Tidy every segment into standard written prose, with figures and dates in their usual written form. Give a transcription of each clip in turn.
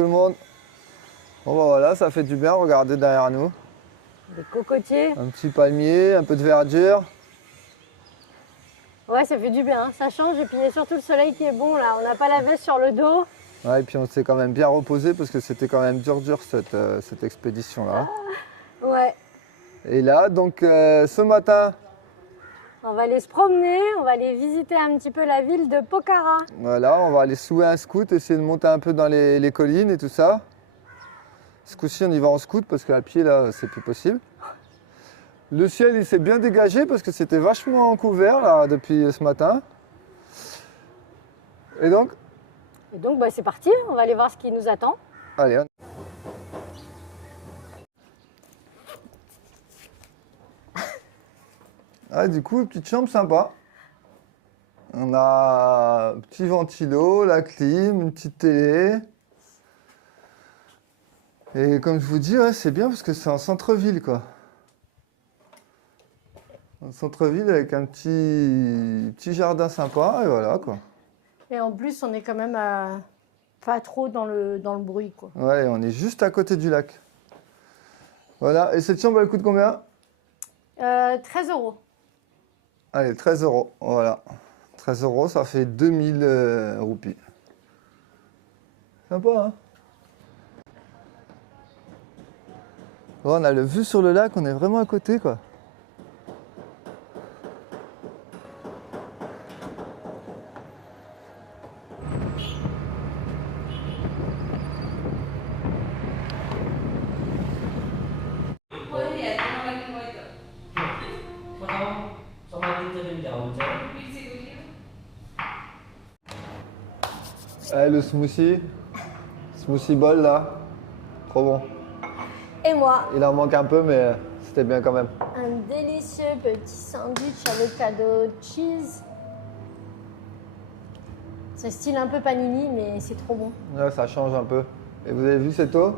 tout le monde. Bon bah voilà, ça fait du bien, regardez derrière nous. Des cocotiers. Un petit palmier, un peu de verdure. Ouais, ça fait du bien, hein. Ça change et puis il y a surtout le soleil qui est bon là. On n'a pas la veste sur le dos. Ouais, et puis on s'est quand même bien reposé parce que c'était quand même dur cette expédition-là. Ouais. Et là, donc ce matin, On va aller se promener, on va aller visiter un petit peu la ville de Pokhara. voilà, on va aller slouer un scout, essayer de monter un peu dans les collines et tout ça. Ce coup-ci, on y va en scout parce qu'à pied, là, c'est plus possible. Le ciel, il s'est bien dégagé parce que c'était vachement couvert, là, depuis ce matin. Et donc, bah, c'est parti, on va aller voir ce qui nous attend. allez, ah, du coup, petite chambre sympa. On a un petit ventilo, la clim, une petite télé. Et comme je vous dis, ouais, c'est bien parce que c'est en centre-ville, quoi. En centre-ville avec un petit jardin sympa, et voilà, quoi. Et en plus, on est quand même pas trop dans le bruit, quoi. Ouais, on est juste à côté du lac. Voilà, et cette chambre, elle coûte combien? 13 €. Allez, 13 €, voilà. 13 €, ça fait 2000 roupies. Sympa, hein? Bon, on a le vue sur le lac, on est vraiment à côté, quoi. Le smoothie bowl là, trop bon. Et moi, Il en manque un peu, mais c'était bien quand même. un délicieux petit sandwich avocado cheese. C'est style un peu panini, mais c'est trop bon. Ouais, ça change un peu. Et vous avez vu cette eau?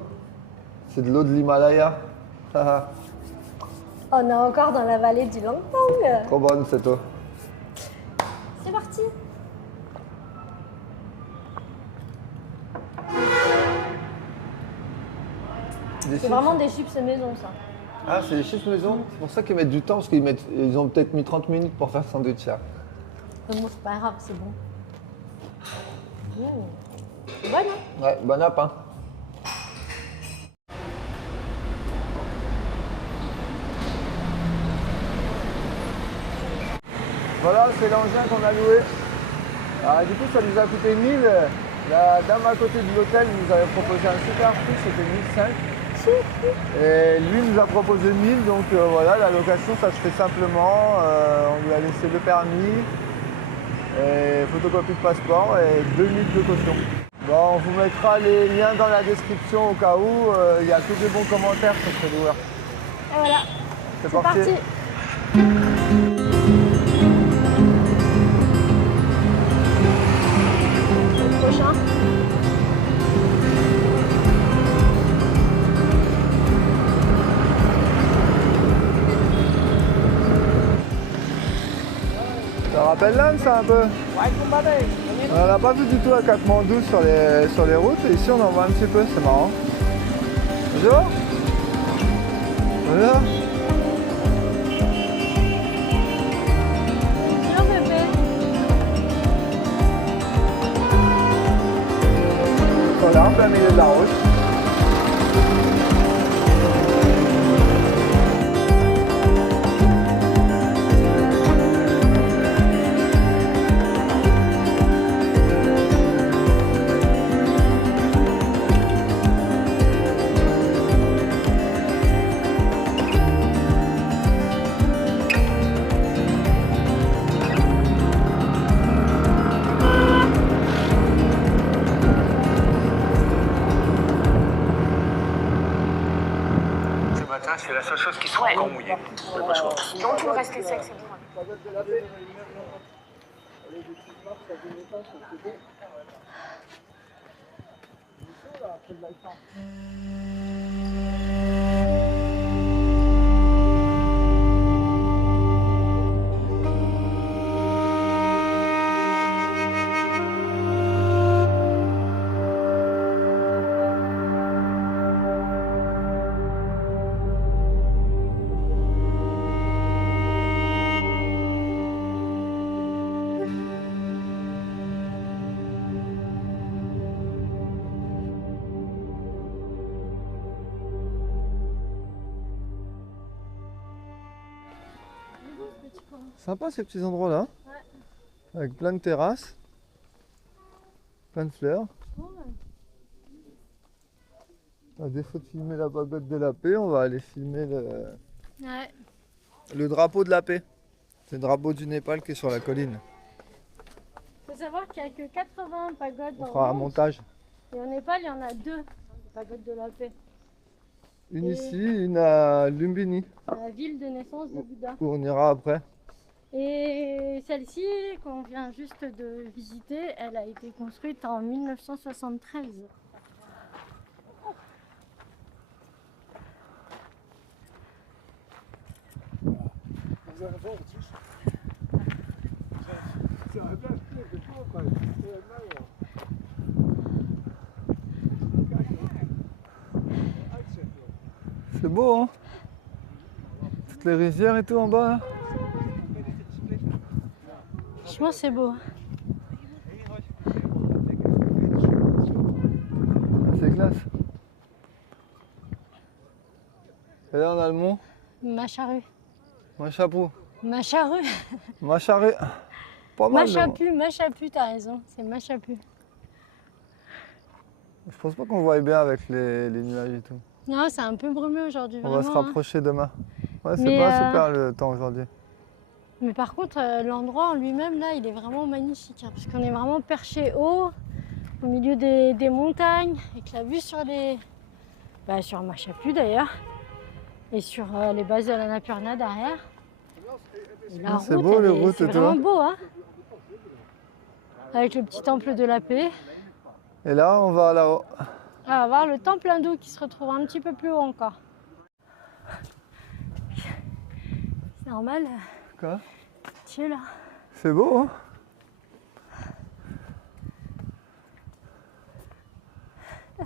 C'est de l'eau de l'Himalaya. On est encore dans la vallée du Langtang. Trop bonne cette eau. C'est parti. C'est vraiment des chips maison, ça. Ah, c'est des chips maison? C'est pour ça qu'ils mettent du temps, parce qu'ils ont peut-être mis 30 minutes pour faire sandwich là. Mais bon, c'est pas grave, c'est bon. C'est bonne, hein? Ouais, bon app, hein. Voilà, c'est l'engin qu'on a loué. Alors, du coup, ça nous a coûté 1000. La dame à côté de l'hôtel nous avait proposé un super prix, c'était 1005. Et lui nous a proposé 1000, donc voilà, la location ça se fait simplement. On lui a laissé le permis, et photocopie de passeport et 2000 de caution. Bon, on vous mettra les liens dans la description au cas où. Il n'y a que des bons commentaires sur ce loueur. Et voilà, C'est c'est parti. Le prochain. Ça rappelle l'Inde ça un peu? On n'en a pas vu du tout à Katmandou sur les routes, et ici on en voit un petit peu, c'est marrant. Bonjour. Bonjour. Bonjour bébé. Voilà, en plein milieu de la route. C'est la seule chose qui soit encore mouillée. Non, tout le reste est sec, c'est bon. petit coin. Sympa ces petits endroits là. Ouais. Avec plein de terrasses. Plein de fleurs. Ouais. À défaut de filmer la pagode de la paix, on va aller filmer Ouais. le drapeau de la paix. C'est le drapeau du Népal qui est sur la colline. Faut savoir qu'il n'y a que 80 pagodes On dans fera un le monde. montage. Et au Népal, il y en a 2, les pagodes de la paix. Une Et- ici, une à Lumbini, La ville de naissance de Bouddha. où on ira après. Et celle-ci, qu'on vient juste de visiter, elle a été construite en 1973. C'est beau, hein? Toutes les rizières et tout en bas, là. Franchement, c'est beau. C'est classe. Et là, on a le mont Macharu. Machapu. Macharu. Macharé. Pas mal. le mont. Machapu, t'as raison. C'est Machapu. Je pense pas qu'on voit bien avec les nuages et tout. Non, c'est un peu brumeux aujourd'hui, On vraiment. va se rapprocher demain. Ouais, c'est Mais, pas super le temps aujourd'hui. Mais par contre, l'endroit en lui-même, là, il est vraiment magnifique. Hein, parce qu'on est vraiment perché haut, au milieu des montagnes, avec la vue sur les... Bah, sur Machapu d'ailleurs. Et sur les bases de l'Annapurna derrière. Et la C'est route, beau, elle les est- routes c'est et tout, vraiment hein. beau, hein. Avec le petit temple de la paix. Et là, on va là-haut. On va voir le temple hindou qui se retrouve un petit peu plus haut encore. C'est normal, Quoi? tu es là. C'est beau, hein?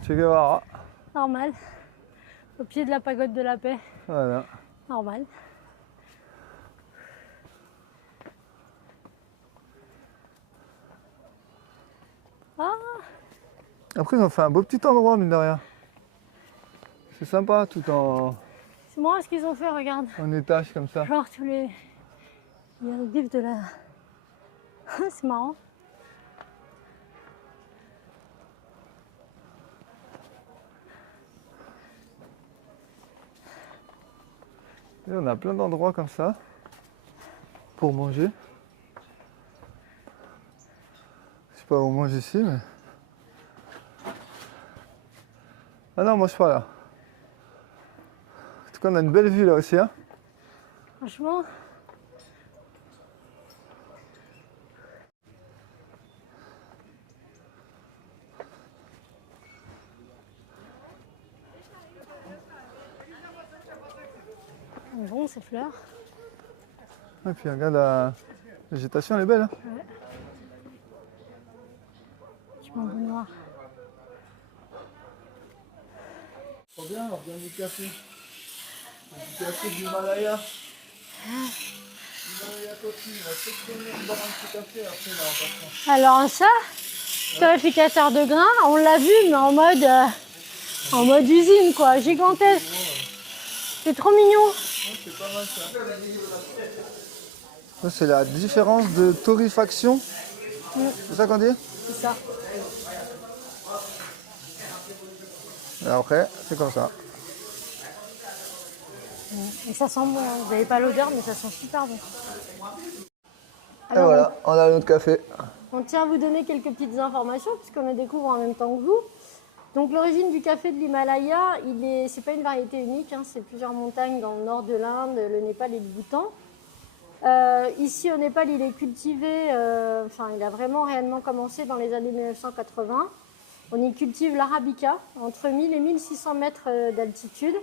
Che Guevara. Normal. Au pied de la pagode de la paix. Voilà. Normal. Ah, Après, ils ont fait un beau petit endroit, mine de rien. C'est sympa, tout c'est marrant ce qu'ils ont fait, regarde. en étage comme ça. Genre tous les hiéroglyphes de la... C'est marrant. Et on a plein d'endroits comme ça pour manger. Je sais pas où on mange ici, mais... Ah non, on mange pas là. En tout cas, on a une belle vue là aussi, hein. Franchement, bon, ces fleurs. Et puis regarde la végétation, elle est belle, hein. Petit bambou noir. Trop bien, on vient du café. Du café du Himalaya. Himalaya Coffee, on va peut-être venir boire un petit café après là en passant. Alors ça, purificateur de grains, on l'a vu, mais en mode usine, quoi, gigantesque. C'est trop mignon. C'est pas mal ça. Ça, c'est la différence de torréfaction. C'est ça qu'on dit? C'est ça. Et après, c'est comme ça. Et ça sent bon, hein. Vous n'avez pas l'odeur, mais ça sent super bon. Et Alors, voilà, on a notre café. on tient à vous donner quelques petites informations, puisqu'on le découvre en même temps que vous. Donc l'origine du café de l'Himalaya, c'est pas une variété unique, hein, c'est plusieurs montagnes dans le nord de l'Inde, le Népal et le Bhoutan. Ici au Népal, il est cultivé, il a vraiment réellement commencé dans les années 1980. On y cultive l'arabica, entre 1000 et 1600 mètres d'altitude.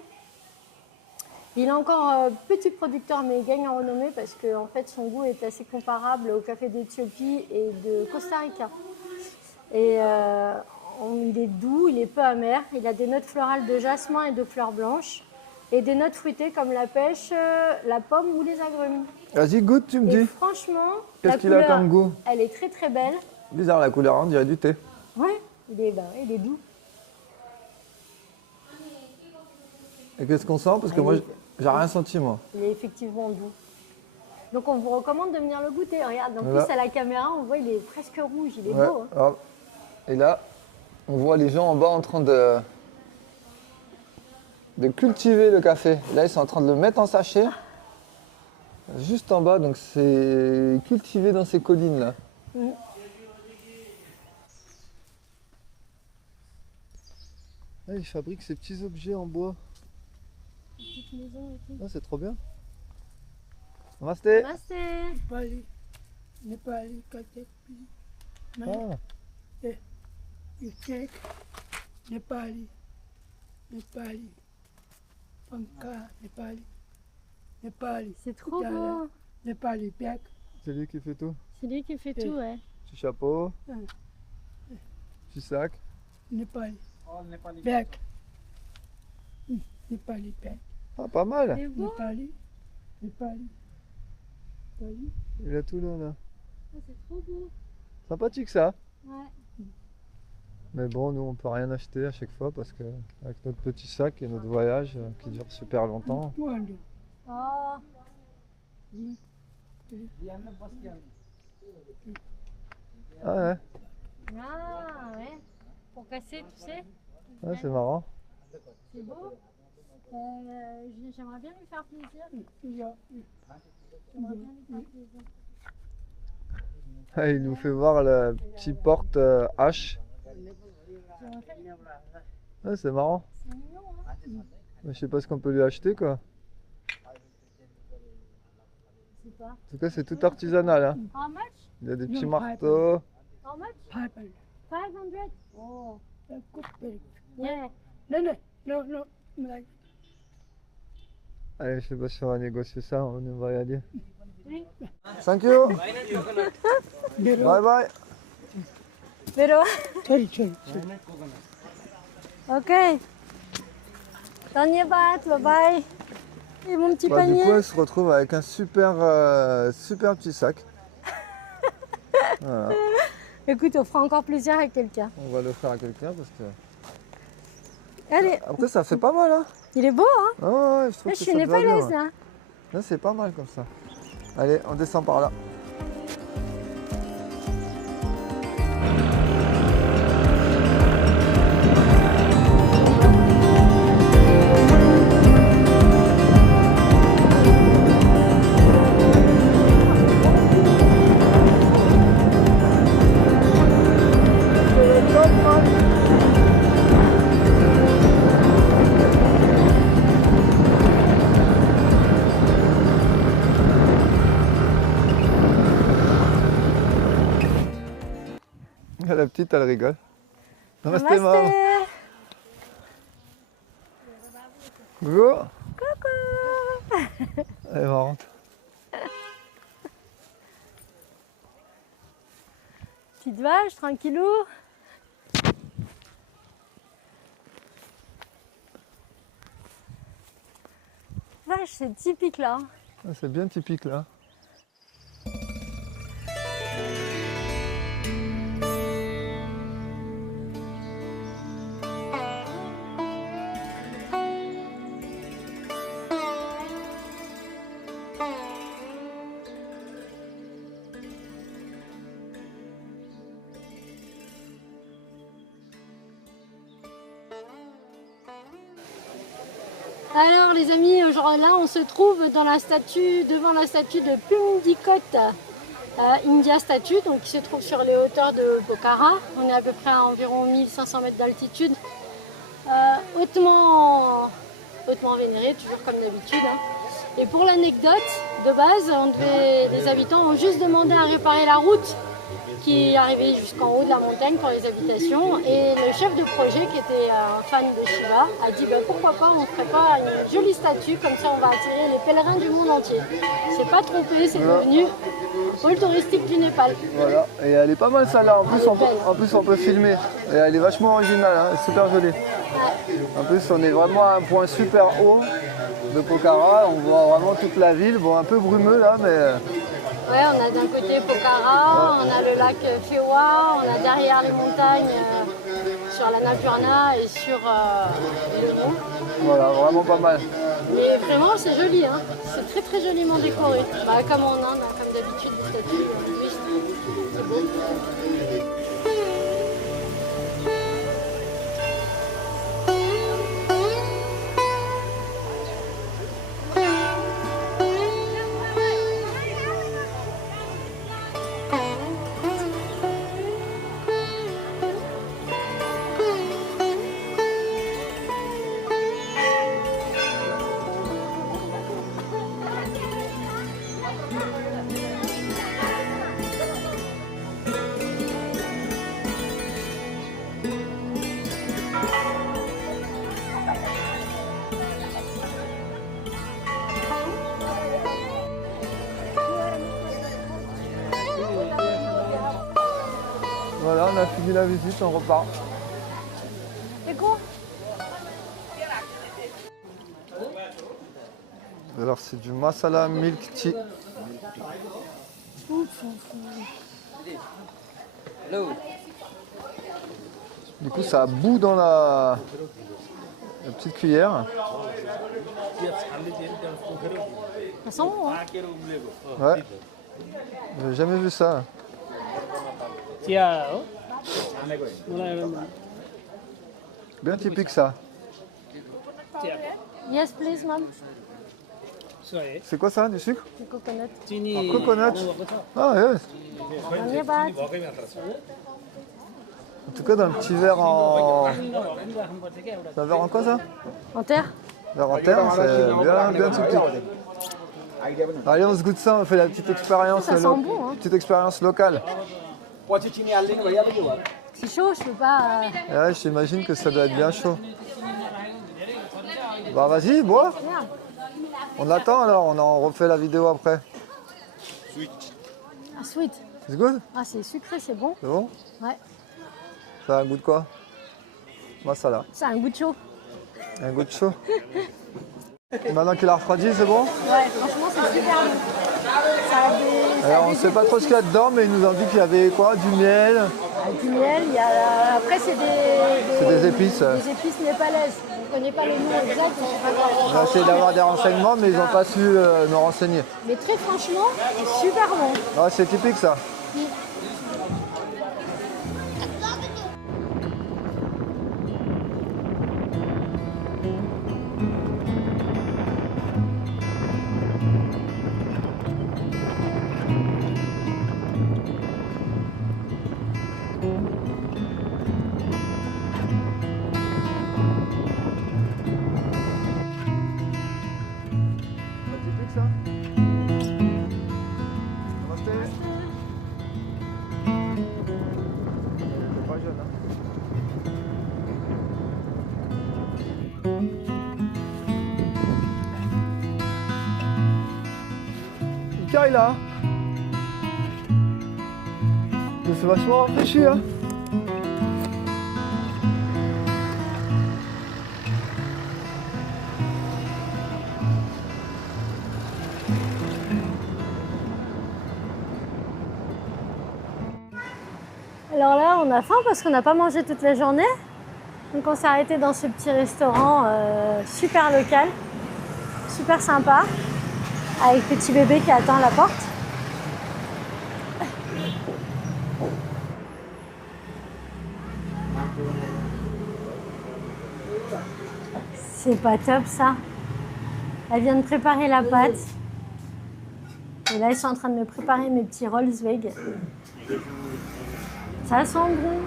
Il est encore petit producteur, mais il gagne en renommée parce que en fait, son goût est assez comparable au café d'Éthiopie et de Costa Rica. Et il est doux, il est peu amer, il a des notes florales de jasmin et de fleurs blanches et des notes fruitées comme la pêche, la pomme ou les agrumes. Vas-y, goûte, tu me Et dis. franchement, Qu'est-ce la qu'il a couleur, comme goût? elle est très très belle. Bizarre la couleur, on dirait du thé. Ouais, il est doux. Et qu'est-ce qu'on sent? Parce que moi, j'ai rien senti, moi. Il est effectivement doux. Donc on vous recommande de venir le goûter. Regarde, en Voilà. plus à la caméra, on voit il est presque rouge, il est Ouais, beau. Hein. hop. Et là, on voit les gens en bas en train de cultiver le café. Là, ils sont en train de le mettre en sachet. Juste en bas, donc c'est cultivé dans ces collines là. Mm. Là, ils fabriquent ces petits objets en bois. Petite maison et tout. Ah, c'est trop bien. Namasté. Namasté. Nepali KTP. Ah, You check Nepali. Panka, Nepali. C'est trop beau. Nepali back. c'est lui qui fait tout. C'est lui qui fait tout, ouais. Petit chapeau, petit sac. Nepali. Back. Nepali back. Ah, pas mal. C'est beau. Nepali. Il a tout là. Ah, c'est trop beau. Sympathique ça. Ouais. Mais bon, nous on peut rien acheter à chaque fois parce que avec notre petit sac et notre voyage qui dure super longtemps. Wanda. Oh. Ah ouais, Ah, ouais. Pour casser, tu sais. ouais, c'est marrant. C'est beau. J'aimerais bien lui faire plaisir. Yeah. J'aimerais bien lui faire plaisir. Ah, il nous fait voir le petit porte H. Ouais, c'est marrant. C'est mignon, hein. Mais je sais pas ce qu'on peut lui acheter quoi. Je sais pas. En tout cas, c'est tout artisanal. Hein. How much? Il y a des petits Non, marteaux. How much? Pipe. 500? Oh. Coupé. Yeah. No. Like, Allez, je sais pas si on va négocier ça, on va y aller. Oui. Thank you. Pero, Bye bye. Pero. sorry. Ok. Dhanyabad, bye bye. Et mon petit Bah, panier. du coup, elle se retrouve avec un super petit sac. Voilà. Écoute, on fera encore plaisir à quelqu'un. On va le faire à quelqu'un parce que. Allez, Après, ça fait pas mal, hein. il est beau, hein? Ah ouais, je trouve Là, que je suis ça te va bien, népalaise, ouais. là. Là, c'est pas mal comme ça. Allez, on descend par là. La petite, elle rigole. Namasté, maman. Namasté. Coucou. Coucou. Elle est marrante. Petite vache, tranquillou. Vache, c'est typique là. Ah, c'est bien typique là. Alors les amis, aujourd'hui là on se trouve dans la statue, devant la statue de Pundikot India Statue, donc qui se trouve sur les hauteurs de Pokhara. On est à peu près à environ 1500 mètres d'altitude. Hautement vénéré, toujours comme d'habitude. Hein. Et pour l'anecdote, de base, les habitants ont juste demandé à réparer la route qui arrivait jusqu'en haut de la montagne pour les habitations. Et le chef de projet, qui était un fan de Shiva, a dit pourquoi pas on ne ferait pas une jolie statue, comme ça on va attirer les pèlerins du monde entier. C'est pas trompé, c'est devenu pôle touristique du Népal. Voilà, et elle est pas mal celle-là, en plus on peut filmer. Et elle est vachement originale, hein, super jolie. En plus on est vraiment à un point super haut de Pokhara, on voit vraiment toute la ville, bon un peu brumeux là mais... Ouais, on a d'un côté Pokhara, on a le lac Fewa, on a derrière les montagnes sur la Napurna et sur le Nord. Voilà, vraiment pas mal. Mais vraiment, c'est joli, hein. C'est très très joliment décoré. Bah, comme en Inde, hein, comme d'habitude, des statues. Oui, c'est beau. Voilà, on a fini la visite, on repart. C'est quoi? Alors c'est du masala milk tea. Du coup ça bout dans la petite cuillère. Ça sent bon, hein. Ouais. J'ai jamais vu ça. Bien typique ça. Yes, please, ma'am. C'est quoi ça, du sucre? Du coconut. Un coconut. Ah yes. Dernier bat. En tout cas dans le petit verre en... C'est un verre en quoi ça? En terre? Verre en terre, c'est bien typique. Allez, on se goûte ça, on fait la petite expérience, Ça sent bon, hein. petite expérience locale. C'est chaud, je peux pas. Ouais, j'imagine que ça doit être bien chaud. Bah vas-y, bois. Merde. On attend alors, on en refait la vidéo après. Ah, sweet. C'est good? Ah, c'est sucré, c'est bon. C'est bon? Ouais. Ça a un goût de quoi? Masala. Ça a un goût de chaud. Un goût de chaud. Maintenant qu'il a refroidi, c'est bon? Ouais, franchement, c'est super bon. Ça a des. Alors on ne sait pas trop ce qu'il y a dedans, mais ils nous ont dit qu'il y avait quoi? Du miel? Du miel, il y a. Après, c'est des épices. Des épices népalaises. On ne connaît pas le nom exact, mais je sais pas quoi. On a essayé d'avoir des renseignements, mais ils n'ont pas su nous renseigner. Mais très franchement, c'est super bon. Ah, c'est typique ça. Typique ça. Namaste. C'est pas jeune, hein. Ika est là. Mais c'est vachement rafraîchi, hein. Alors là, on a faim parce qu'on n'a pas mangé toute la journée. Donc on s'est arrêté dans ce petit restaurant super local, super sympa, avec petit bébé qui attend à la porte. C'est pas top ça. Elle vient de préparer la pâte. Et là, ils sont en train de me préparer mes petits rolls veg. Ça sent bon.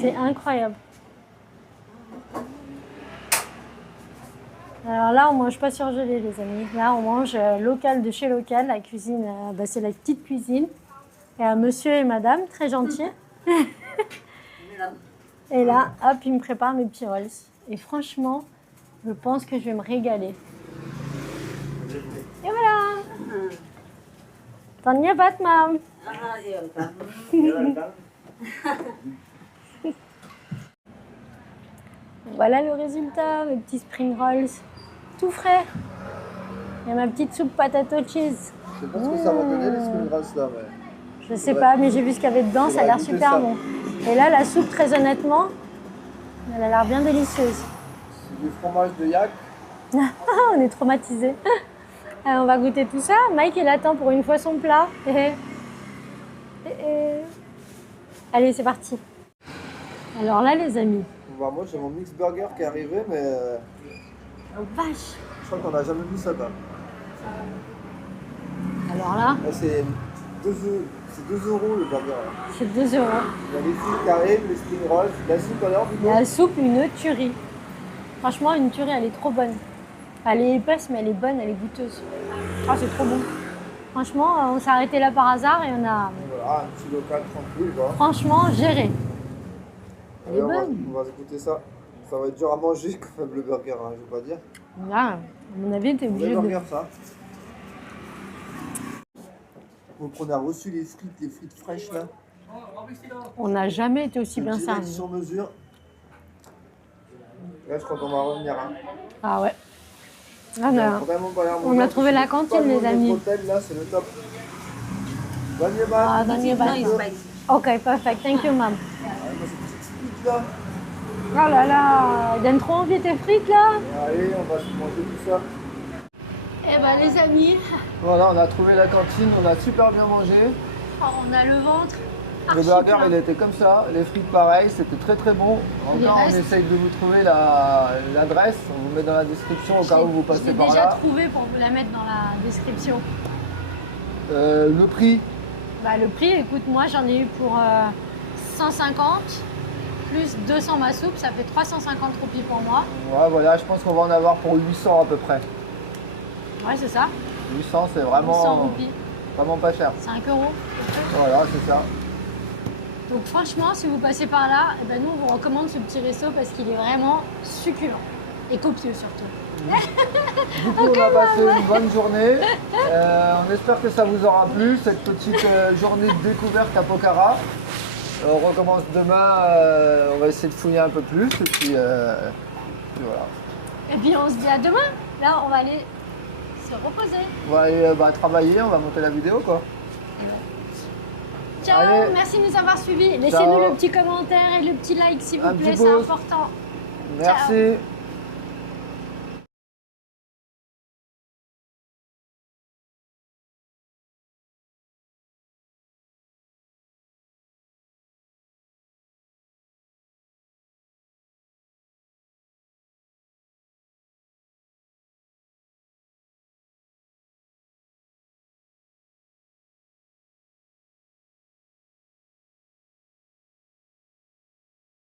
C'est incroyable. Alors là, on mange pas surgelé, les amis. Là, on mange local de chez local. La cuisine, c'est la petite cuisine. Il y a monsieur et madame, très gentils. Et là, hop, ils me préparent mes petits rolls. Et franchement, je pense que je vais me régaler. Et voilà. Tanya Batman. Voilà le résultat, mes petits spring rolls, tout frais. Et ma petite soupe patato cheese. Je sais pas ce que ça va donner les spring rolls là, mais... Je sais pas, mais j'ai vu ce qu'il y avait dedans, ça a l'air super bon. Et là, la soupe, très honnêtement, elle a l'air bien délicieuse. C'est du fromage de yak. On est traumatisés. On va goûter tout ça. Mike, il attend pour une fois son plat. Allez, c'est parti. Alors là, les amis. Bah, moi, j'ai mon mix burger qui est arrivé, mais Oh vache. je crois qu'on n'a jamais vu ça. Bah. Alors là, Là, c'est 2 euros le burger. Là. c'est 2 euros. Il y a les frites qui arrivent, les spring rolls, la soupe alors du coup. La soupe, une tuerie. Franchement, une tuerie, elle est trop bonne. Elle est épaisse, mais elle est bonne, elle est goûteuse. Ah, c'est trop bon. Franchement, on s'est arrêté là par hasard et on a, Voilà, un petit local tranquille quoi. franchement, géré. Elle est Allez, bonne. on va goûter ça. Ça va être dur à manger quand même le burger, hein, je vais pas dire. Là, à mon avis, t'es Le obligé de... burger ça. Donc on a reçu les frites fraîches là. On n'a jamais été aussi bien Direct servis. sur mesure. Là je crois qu'on va revenir. Hein. Ah ouais. Vraiment pas l'air on a mauvais. trouvé la cantine, les amis. Hôtel, là, c'est le top. Ah, Daniel Ok, perfect. Thank you, ma'am. Là. Oh là là, ils donnent trop envie tes frites là. Allez, on va se manger tout ça. Eh ben les amis, Voilà, on a trouvé la cantine, on a super bien mangé. on a le ventre. Le burger, il était comme ça, les frites pareil, c'était très très bon. Encore, on restes. essaye de vous trouver l'adresse, on vous met dans la description au cas où vous passez par J'ai déjà là. trouvé pour vous la mettre dans la description. Le prix, Bah, le prix, écoute, moi j'en ai eu pour 150 plus 200 ma soupe, ça fait 350 roupies pour moi. ouais, voilà, je pense qu'on va en avoir pour 800 à peu près. Ouais, c'est ça. 800, c'est 100 vraiment, roupies, vraiment pas cher. 5 euros. Voilà, c'est ça. Donc franchement, si vous passez par là, eh ben, nous on vous recommande ce petit resto parce qu'il est vraiment succulent et copieux surtout. Du coup, on a passé une bonne journée. On espère que ça vous aura plu, cette petite journée de découverte à Pokhara. On recommence demain, on va essayer de fouiller un peu plus. Et puis voilà. Et puis on se dit à demain. Là, on va aller se reposer. On va aller travailler, on va monter la vidéo quoi. Ciao, Allez. merci de nous avoir suivis. Laissez-nous Ciao. le petit commentaire et le petit like s'il vous Un plaît, petit c'est pouce. important. Merci.